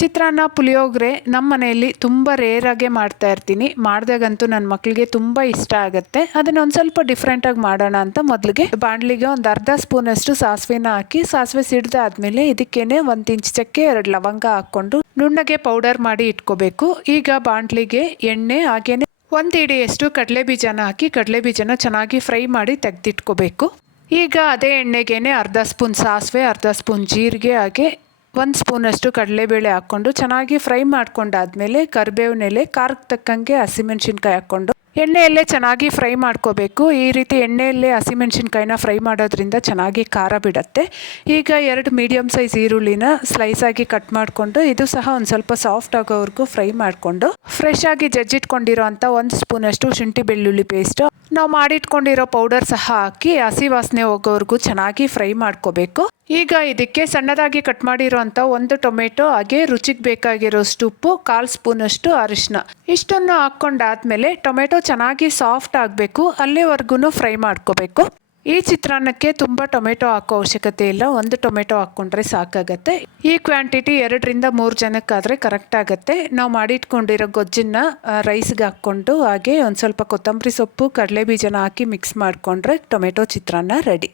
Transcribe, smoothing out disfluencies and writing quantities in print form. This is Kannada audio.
ಚಿತ್ರಾನ್ನ ಪುಳಿಯೋಗರೆ ನಮ್ಮ ಮನೆಯಲ್ಲಿ ತುಂಬ ರೇರಾಗೆ ಮಾಡ್ತಾ ಇರ್ತೀನಿ. ಮಾಡಿದಾಗಂತೂ ನನ್ನ ಮಕ್ಕಳಿಗೆ ತುಂಬ ಇಷ್ಟ ಆಗುತ್ತೆ. ಅದನ್ನು ಒಂದು ಸ್ವಲ್ಪ ಡಿಫ್ರೆಂಟಾಗಿ ಮಾಡೋಣ ಅಂತ ಮೊದಲಿಗೆ ಬಾಣಲಿಗೆ ಒಂದು ಅರ್ಧ ಸ್ಪೂನಷ್ಟು ಸಾಸಿವೆನ ಹಾಕಿ, ಸಾಸಿವೆ ಸಿಡ್ದಾದ್ಮೇಲೆ ಇದಕ್ಕೇನೆ 1 ಇಂಚ್ ಚಕ್ಕೆ 2 ಲವಂಗ ಹಾಕ್ಕೊಂಡು ನುಣ್ಣಗೆ ಪೌಡರ್ ಮಾಡಿ ಇಟ್ಕೋಬೇಕು. ಈಗ ಬಾಣಲಿಗೆ ಎಣ್ಣೆ ಹಾಗೇನೆ 1 ಹಿಡಿಯಷ್ಟು ಕಡಲೆ ಬೀಜನ ಹಾಕಿ ಕಡಲೆ ಬೀಜನ ಚೆನ್ನಾಗಿ ಫ್ರೈ ಮಾಡಿ ತೆಗೆದಿಟ್ಕೋಬೇಕು. ಈಗ ಅದೇ ಎಣ್ಣೆಗೇನೆ ಅರ್ಧ ಸ್ಪೂನ್ ಸಾಸಿವೆ, ಅರ್ಧ ಸ್ಪೂನ್ ಜೀರಿಗೆ ಹಾಗೆ 1 ಸ್ಪೂನಷ್ಟು ಕಡಲೆಬೇಳೆ ಹಾಕ್ಕೊಂಡು ಚೆನ್ನಾಗಿ ಫ್ರೈ ಮಾಡ್ಕೊಂಡಾದ್ಮೇಲೆ ಕರಿಬೇವಿನ ಎಲೆ, ಖಾರಕ್ಕೆ ತಕ್ಕಂಗೆ ಹಸಿಮೆಣ್ಸಿನ್ಕಾಯಿ ಹಾಕ್ಕೊಂಡು ಎಣ್ಣೆಯಲ್ಲೇ ಚೆನ್ನಾಗಿ ಫ್ರೈ ಮಾಡ್ಕೋಬೇಕು. ಈ ರೀತಿ ಎಣ್ಣೆಯಲ್ಲೇ ಹಸಿಮೆಣ್ಸಿನ್ಕಾಯಿನ ಫ್ರೈ ಮಾಡೋದ್ರಿಂದ ಚೆನ್ನಾಗಿ ಖಾರ ಬಿಡುತ್ತೆ. ಈಗ 2 ಮೀಡಿಯಮ್ ಸೈಜ್ ಈರುಳ್ಳಿನ ಸ್ಲೈಸ್ ಆಗಿ ಕಟ್ ಮಾಡಿಕೊಂಡು ಇದು ಸಹ ಒಂದು ಸ್ವಲ್ಪ ಸಾಫ್ಟ್ ಆಗೋವರೆಗೂ ಫ್ರೈ ಮಾಡಿಕೊಂಡು ಫ್ರೆಶ್ ಆಗಿ ಜಜ್ಜಿಟ್ಕೊಂಡಿರೋ ಅಂಥ 1 ಸ್ಪೂನಷ್ಟು ಶುಂಠಿ ಬೆಳ್ಳುಳ್ಳಿ ಪೇಸ್ಟ್, ನಾವು ಮಾಡಿಟ್ಕೊಂಡಿರೋ ಪೌಡರ್ ಸಹ ಹಾಕಿ ಹಸಿ ವಾಸನೆ ಹೋಗೋವರೆಗೂ ಚೆನ್ನಾಗಿ ಫ್ರೈ ಮಾಡ್ಕೋಬೇಕು. ಈಗ ಇದಕ್ಕೆ ಸಣ್ಣದಾಗಿ ಕಟ್ ಮಾಡಿರೋ ಅಂಥ 1 ಟೊಮೆಟೊ ಹಾಗೆ ರುಚಿಗೆ ಬೇಕಾಗಿರೋಷ್ಟು ಉಪ್ಪು, 1/4 ಸ್ಪೂನಷ್ಟು ಅರಿಶಿನ ಇಷ್ಟನ್ನು ಹಾಕ್ಕೊಂಡಾದ್ಮೇಲೆ ಟೊಮೆಟೊ ಚೆನ್ನಾಗಿ ಸಾಫ್ಟ್ ಆಗಬೇಕು, ಅಲ್ಲಿವರೆಗೂ ಫ್ರೈ ಮಾಡ್ಕೋಬೇಕು. ಈ ಚಿತ್ರಾನ್ನಕ್ಕೆ ತುಂಬ ಟೊಮೆಟೊ ಹಾಕೋ ಅವಶ್ಯಕತೆ ಇಲ್ಲ, 1 ಟೊಮೆಟೊ ಹಾಕ್ಕೊಂಡ್ರೆ ಸಾಕಾಗತ್ತೆ. ಈ ಕ್ವಾಂಟಿಟಿ 2 ರಿಂದ 3 ಜನಕ್ಕಾದರೆ ಕರೆಕ್ಟ್ ಆಗುತ್ತೆ. ನಾವು ಮಾಡಿಟ್ಕೊಂಡಿರೋ ಗೊಜ್ಜನ್ನ ರೈಸ್ಗೆ ಹಾಕ್ಕೊಂಡು ಹಾಗೆ ಒಂದು ಸ್ವಲ್ಪ ಕೊತ್ತಂಬರಿ ಸೊಪ್ಪು, ಕಡಲೆ ಬೀಜನ ಹಾಕಿ ಮಿಕ್ಸ್ ಮಾಡಿಕೊಂಡ್ರೆ ಟೊಮೆಟೊ ಚಿತ್ರಾನ್ನ ರೆಡಿ.